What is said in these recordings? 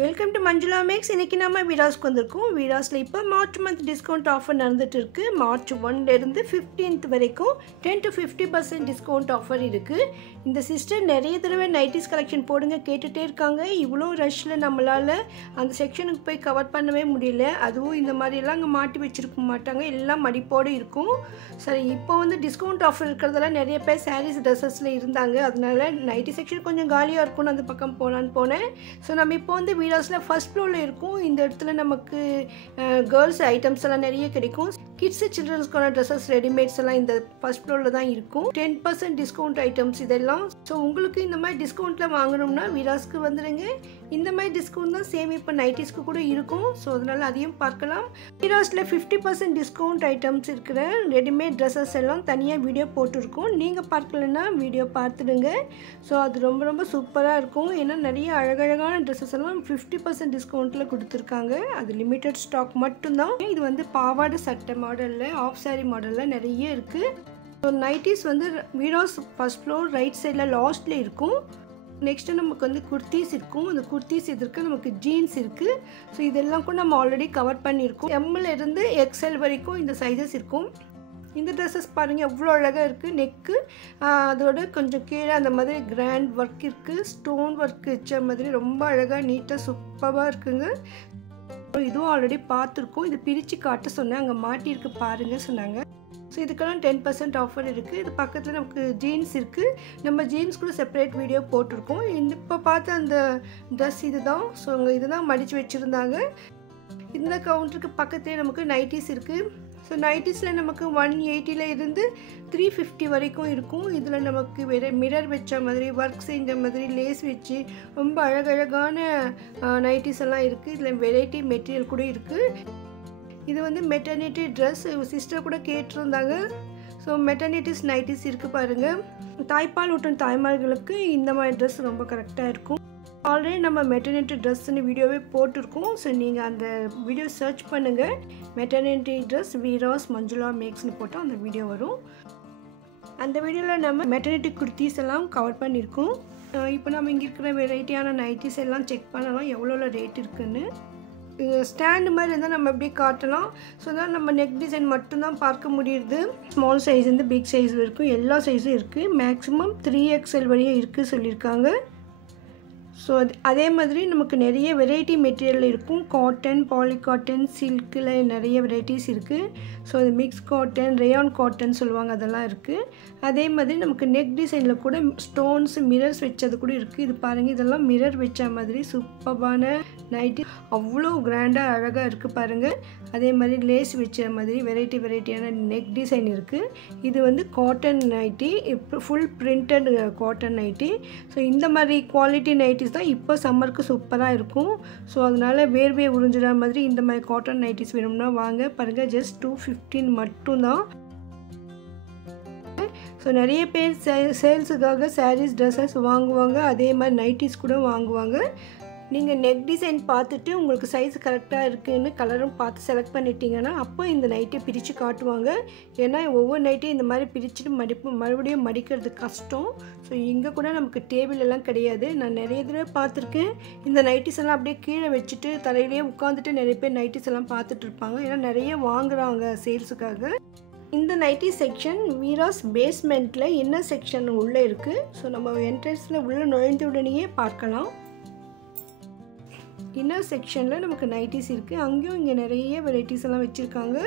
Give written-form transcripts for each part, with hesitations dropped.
Welcome to Manjula maths. இன்றைக்கி நம்ம வீராஸ்க்கு வந்திருக்கோம். வீராஸில் இப்போ மார்ச் மந்த் டிஸ்கவுண்ட் ஆஃபர் நடந்துட்டு இருக்கு. மார்ச் 1லேருந்து 15th வரைக்கும் 10 to 50% டிஸ்கவுண்ட் ஆஃபர் இருக்குது. இந்த சிஸ்டர் நிறைய தடவை நைட்டிஸ் கலெக்ஷன் போடுங்க கேட்டுகிட்டே இருக்காங்க. இவ்வளோ ரஷ்ஷில் நம்மளால் அந்த செக்ஷனுக்கு போய் கவர் பண்ணவே முடியல. அதுவும் இந்த மாதிரியெல்லாம் அங்கே மாட்டி வச்சுருக்க மாட்டாங்க, எல்லாம் மடிப்போடு இருக்கும். சரி, இப்போ வந்து டிஸ்கவுண்ட் ஆஃபர் இருக்கிறதால நிறைய பேர் சாரீஸ் ட்ரெஸ்ஸஸில் இருந்தாங்க. அதனால நைட்டி செக்ஷன் கொஞ்சம் காலியாக இருக்கும்னு அந்த பக்கம் போகலான்னு போனேன். ஸோ நம்ம இப்போ வந்து வீராஸில் ஃபர்ஸ்ட் ஃப்ளோரில் இருக்கும். இந்த இடத்துல நமக்கு கேர்ள்ஸ் ஐட்டம்ஸ் எல்லாம் நிறைய கிடைக்கும். கிட்ஸு சில்ட்ரன்ஸ்க்கான ட்ரெஸ்ஸஸ் ரெடிமேட்ஸ் எல்லாம் இந்த ஃபர்ஸ்ட் ஃப்ளோரில் தான் இருக்கும். 10% டிஸ்கவுண்ட் ஐட்டம்ஸ் இதெல்லாம். ஸோ உங்களுக்கு இந்த மாதிரி டிஸ்கவுண்ட்டில் வாங்கணும்னா வீராஸ்க்கு வந்துடுங்க. இந்த மாதிரி டிஸ்கவுண்ட் தான் சேம் இப்போ நைட்டிஸ்க்கு கூட இருக்கும். ஸோ அதனால் அதையும் பார்க்கலாம். வீராஸில் 50% டிஸ்கவுண்ட் ஐட்டம்ஸ் இருக்கிற ரெடிமேட் ட்ரெஸ்ஸஸ் எல்லாம் தனியாக வீடியோ போட்டிருக்கோம். நீங்கள் பார்க்கலன்னா வீடியோ பார்த்துடுங்க. ஸோ அது ரொம்ப ரொம்ப சூப்பராக இருக்கும். ஏன்னா நிறைய அழகழகான ட்ரெஸ்ஸஸ் எல்லாம் 50% டிஸ்கவுண்ட்டில் கொடுத்துருக்காங்க. அது லிமிட்டட் ஸ்டாக் மட்டும்தான். இது வந்து பாவாடை சட்டை மாடலில், ஆஃப் சாரி மாடலில் நிறைய இருக்குது. ஸோ நைட்டிஸ் வந்து வீராஸ் ஃபர்ஸ்ட் ஃப்ளோர் ரைட் சைடில் லாஸ்ட்டில் இருக்கும். நெக்ஸ்ட்டு நமக்கு வந்து குர்த்திஸ் இருக்கும். அந்த குர்த்திஸ் எதிர்க்க நமக்கு ஜீன்ஸ் இருக்குது. ஸோ இதெல்லாம் கூட நம்ம ஆல்ரெடி கவர் பண்ணியிருக்கோம். எம்மிலிருந்து எக்ஸ்எல் வரைக்கும் இந்த சைஸஸ் இருக்கும். இந்த ட்ரெஸ்ஸஸ் பாருங்கள் எவ்வளோ அழகாக இருக்குது. நெக்கு அதோட கொஞ்சம் கீழே அந்த மாதிரி கிராண்ட் ஒர்க் இருக்குது. ஸ்டோன் ஒர்க் வச்ச மாதிரி ரொம்ப அழகாக நீட்டாக சூப்பராக இருக்குங்க. இதுவும் ஆல்ரெடி பார்த்துருக்கோம். இது பிரித்து காட்ட சொன்னேன், அங்கே மாட்டியிருக்கு பாருங்கள் சொன்னாங்க. ஸோ இதுக்கெல்லாம் 10% ஆஃபர் இருக்குது. இது பக்கத்தில் நமக்கு ஜீன்ஸ் இருக்குது. நம்ம ஜீன்ஸ் கூட செப்பரேட் வீடியோ போட்டிருக்கோம். இப்போ பார்த்த அந்த ட்ரெஸ் இது தான். ஸோ இதுதான் மடித்து வச்சுருந்தாங்க. இந்த கவுண்டருக்கு பக்கத்துலேயே நமக்கு நைட்டிஸ் இருக்குது. ஸோ நைட்டிஸில் நமக்கு 180 இருந்து 350 வரைக்கும் இருக்கும். இதில் நமக்கு மிரர் வச்ச மாதிரி, ஒர்க் செஞ்ச மாதிரி, லேஸ் வச்சு ரொம்ப அழகழகான நைட்டிஸ் எல்லாம் இருக்குது. இதில் வெரைட்டி மெட்டீரியல் கூட இருக்குது. இது வந்து மெட்டர்னிட்டி ட்ரெஸ். சிஸ்டர் கூட கேட்டிருந்தாங்க. ஸோ மெட்டர்னிட்டிஸ் நைட்டிஸ் இருக்குது பாருங்கள். தாய்ப்பால் ஊட்டும் தாய்மார்களுக்கு இந்த மாதிரி ட்ரெஸ் ரொம்ப கரெக்டாக இருக்கும். ஆல்ரெடி நம்ம மெட்டர்னிட்டி ட்ரெஸ்ன்னு வீடியோவே போட்டிருக்கோம். ஸோ நீங்கள் அந்த வீடியோ சர்ச் பண்ணுங்கள். மெட்டர்னிட்டி ட்ரெஸ் வீராஸ் மஞ்சுளா மேக்ஸ்னு போட்டால் அந்த வீடியோ வரும். அந்த வீடியோவில் நம்ம மெட்டர்னிட்டி குர்த்திஸ் எல்லாம் கவர் பண்ணியிருக்கோம். இப்போ நம்ம இங்கே இருக்கிற வெரைட்டியான நைட்டிஸ் எல்லாம் செக் பண்ணலாம் எவ்வளோ ரேட் இருக்குன்னு. ஸ்டாண்டு மாதிரி இருந்தால் நம்ம அப்படியே காட்டலாம். ஸோ தான் நம்ம நெக் டிசைன் மட்டும்தான் பார்க்க முடியுது. ஸ்மால் சைஸ்லேருந்து பிக் சைஸ் வரைக்கும் எல்லா சைஸும் இருக்குது. மேக்ஸிமம் 3XL வரையும் இருக்குது சொல்லியிருக்காங்க. ஸோ அதே மாதிரி நமக்கு நிறைய வெரைட்டி மெட்டீரியல் இருக்கும். காட்டன், பாலிகாட்டன், சில்கில் நிறைய வெரைட்டிஸ் இருக்குது. ஸோ அது மிக்ஸ் காட்டன், ரேயான் காட்டன் சொல்லுவாங்க, அதெல்லாம் இருக்குது. அதே மாதிரி நமக்கு நெக் டிசைனில் கூட ஸ்டோன்ஸ், மிரர்ஸ் வச்சது கூட இருக்குது. இது பாருங்கள், இதெல்லாம் மிரர் வச்ச மாதிரி சூப்பரான நைட்டி, அவ்வளோ கிராண்டாக அழகாக இருக்குது பாருங்கள். அதே மாதிரி லேஸ் வச்ச மாதிரி வெரைட்டியான நெக் டிசைன் இருக்குது. இது வந்து cotton nightie, full printed cotton nightie. So இந்த மாதிரி குவாலிட்டி நைட்டிஸ் தான் இப்போ சம்மருக்கு சூப்பராக இருக்கும். ஸோ அதனால் வேர்வையை உறிஞ்சிற மாதிரி இந்த மாதிரி காட்டன் நைட்டிஸ் வேணும்னா வாங்க. பாருங்கள், ஜஸ்ட் 215 மட்டும்தான். ஸோ நிறைய பேர் சேல்ஸுக்காக சாரீஸ், ட்ரெஸ்ஸஸ் வாங்குவாங்க. அதே மாதிரி நைட்டிஸ் கூட வாங்குவாங்க. நீங்கள் நெக் டிசைன் பார்த்துட்டு உங்களுக்கு சைஸ் கரெக்டாக இருக்குதுன்னு கலரும் பார்த்து செலக்ட் பண்ணிட்டீங்கன்னா அப்போ இந்த நைட்டை பிரித்து காட்டுவாங்க. ஏன்னா ஒவ்வொரு நைட்டையும் இந்த மாதிரி பிரிச்சுட்டு மறுபடியும் மடிக்கிறது கஷ்டம். ஸோ இங்கே கூட நமக்கு டேபிள் எல்லாம் கிடையாது. நான் நிறைய தடவை பார்த்துருக்கேன். இந்த நைட்டிஸ் எல்லாம் அப்படியே கீழே வச்சுட்டு தலையிலேயே உட்காந்துட்டு நிறைய பேர் நைட்டிஸ் எல்லாம் பார்த்துட்டு இருப்பாங்க. ஏன்னா நிறைய வாங்குறாங்க சேல்ஸுக்காக. இந்த nightie section Veeras பேஸ்மெண்ட்டில் inner section உள்ளே இருக்குது. ஸோ நம்ம என்ட்ரன்ஸில் உள்ளே நுழைந்த உடனேயே பார்க்கலாம். இன்னர் செக்ஷனில் நமக்கு நைட்டிஸ் இருக்குது. அங்கேயும் இங்கே நிறைய வெரைட்டிஸ் எல்லாம் வச்சுருக்காங்க.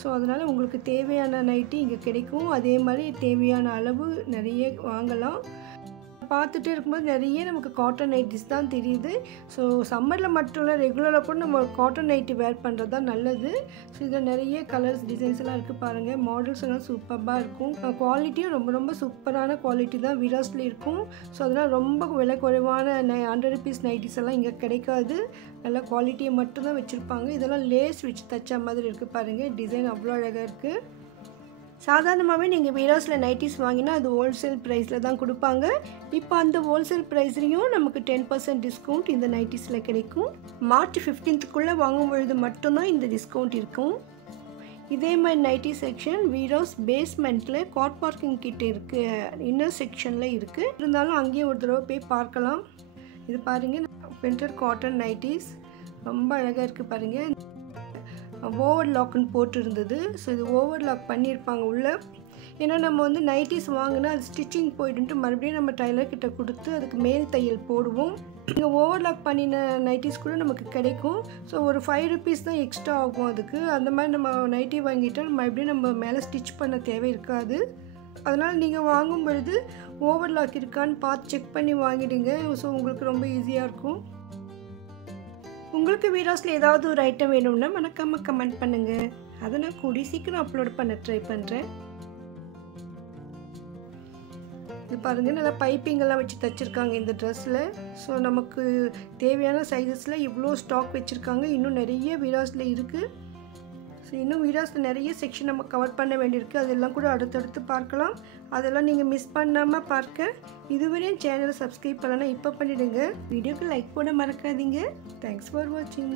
ஸோ அதனால் உங்களுக்கு தேவையான நைட்டி இங்கே கிடைக்கும். அதே மாதிரி தேவையான அளவு நிறைய வாங்கலாம். பார்த்துட்டு இருக்கும்போது நிறைய நமக்கு காட்டன் நைட்டிஸ் தான் தெரியுது. ஸோ சம்மரில் மட்டும் இல்லை, ரெகுலராக கூட நம்ம காட்டன் நைட்டி வேர் பண்ணுறது தான் நல்லது. ஸோ இதில் நிறைய கலர்ஸ், டிசைன்ஸ் எல்லாம் இருக்குது பாருங்கள். மாடல்ஸ் எல்லாம் சூப்பராக இருக்கும். குவாலிட்டியும் ரொம்ப ரொம்ப சூப்பரான குவாலிட்டி தான் வீராஸில் இருக்கும். ஸோ அதனால் ரொம்ப விலை குறைவான 100 rupees நைட்டிஸ் எல்லாம் இங்கே கிடைக்காது. நல்ல குவாலிட்டியை மட்டும்தான் வச்சுருப்பாங்க. இதெல்லாம் லேஸ் வச்சு தைச்ச மாதிரி இருக்குது பாருங்கள். டிசைன் அவ்வளோ அழகாக இருக்குது. சாதாரணமாகவே நீங்கள் வீராஸில் நைட்டிஸ் வாங்கினா அது ஹோல்சேல் ப்ரைஸில் தான் கொடுப்பாங்க. இப்போ அந்த ஹோல்சேல் ப்ரைஸ்லையும் நமக்கு 10% டிஸ்கவுண்ட் இந்த நைட்டிஸில் கிடைக்கும். மார்ச் 15th வாங்கும் பொழுது மட்டும்தான் இந்த டிஸ்கவுண்ட் இருக்கும். இதே மாதிரி nightie section Veeras பேஸ்மெண்ட்டில் car parking கிட்ட இருக்குது, இன்னர் செக்ஷனில் இருக்குது. இருந்தாலும் அங்கேயே ஒரு தடவை போய் பார்க்கலாம். இது பாருங்கள், வின்டர் காட்டன் நைட்டிஸ் ரொம்ப அழகாக இருக்குது பாருங்கள். ஓவர்லாக்குன்னு போட்டு இருந்தது. ஸோ இது ஓவர்லாக் பண்ணியிருப்பாங்க உள்ளே. ஏன்னா நம்ம வந்து நைட்டிஸ் வாங்கினா அது ஸ்டிச்சிங் போயிட்டு மறுபடியும் நம்ம டைலர்கிட்ட கொடுத்து அதுக்கு மேல் தையல் போடுவோம். இங்கே ஓவர்லாக் பண்ணின நைட்டிஸ் கூட நமக்கு கிடைக்கும். ஸோ ஒரு 5 rupees தான் எக்ஸ்ட்ரா ஆகும் அதுக்கு. அந்த மாதிரி நம்ம நைட்டி வாங்கிட்டால் மறுபடியும் நம்ம மேலே ஸ்டிச் பண்ண தேவை இருக்காது. அதனால் நீங்கள் வாங்கும் பொழுது ஓவர்லாக் இருக்கான்னு பார்த்து செக் பண்ணி வாங்கிடுங்க. ஸோ உங்களுக்கு ரொம்ப ஈஸியாக இருக்கும். உங்களுக்கு வீடியோஸில் ஏதாவது ஒரு ஐட்டம் வேணும்னா மறக்காமல் கமெண்ட் பண்ணுங்கள். அதை நான் கூடி சீக்கிரம் அப்லோட் பண்ண ட்ரை பண்ணுறேன். இது பாருங்கள், நல்லா பைப்பிங்கெல்லாம் வச்சு தைச்சிருக்காங்க இந்த ட்ரெஸ்ஸில். ஸோ நமக்கு தேவையான சைஸஸில் இவ்வளோ ஸ்டாக் வச்சுருக்காங்க. இன்னும் நிறைய வீடியோஸில் இருக்குது. ஸோ இன்னும் வீடியோஸில் நிறைய செக்ஷன் நம்ம கவர் பண்ண வேண்டியிருக்கு. அதெல்லாம் கூட அடுத்தடுத்து பார்க்கலாம். அதெல்லாம் நீங்கள் மிஸ் பண்ணாமல் பார்க்க இதுவரையும் சேனலை சப்ஸ்கிரைப் பண்ணலைன்னா இப்போ பண்ணிவிடுங்க. வீடியோக்கு லைக் போட மறக்காதீங்க. தேங்க்ஸ் ஃபார் வாட்சிங்.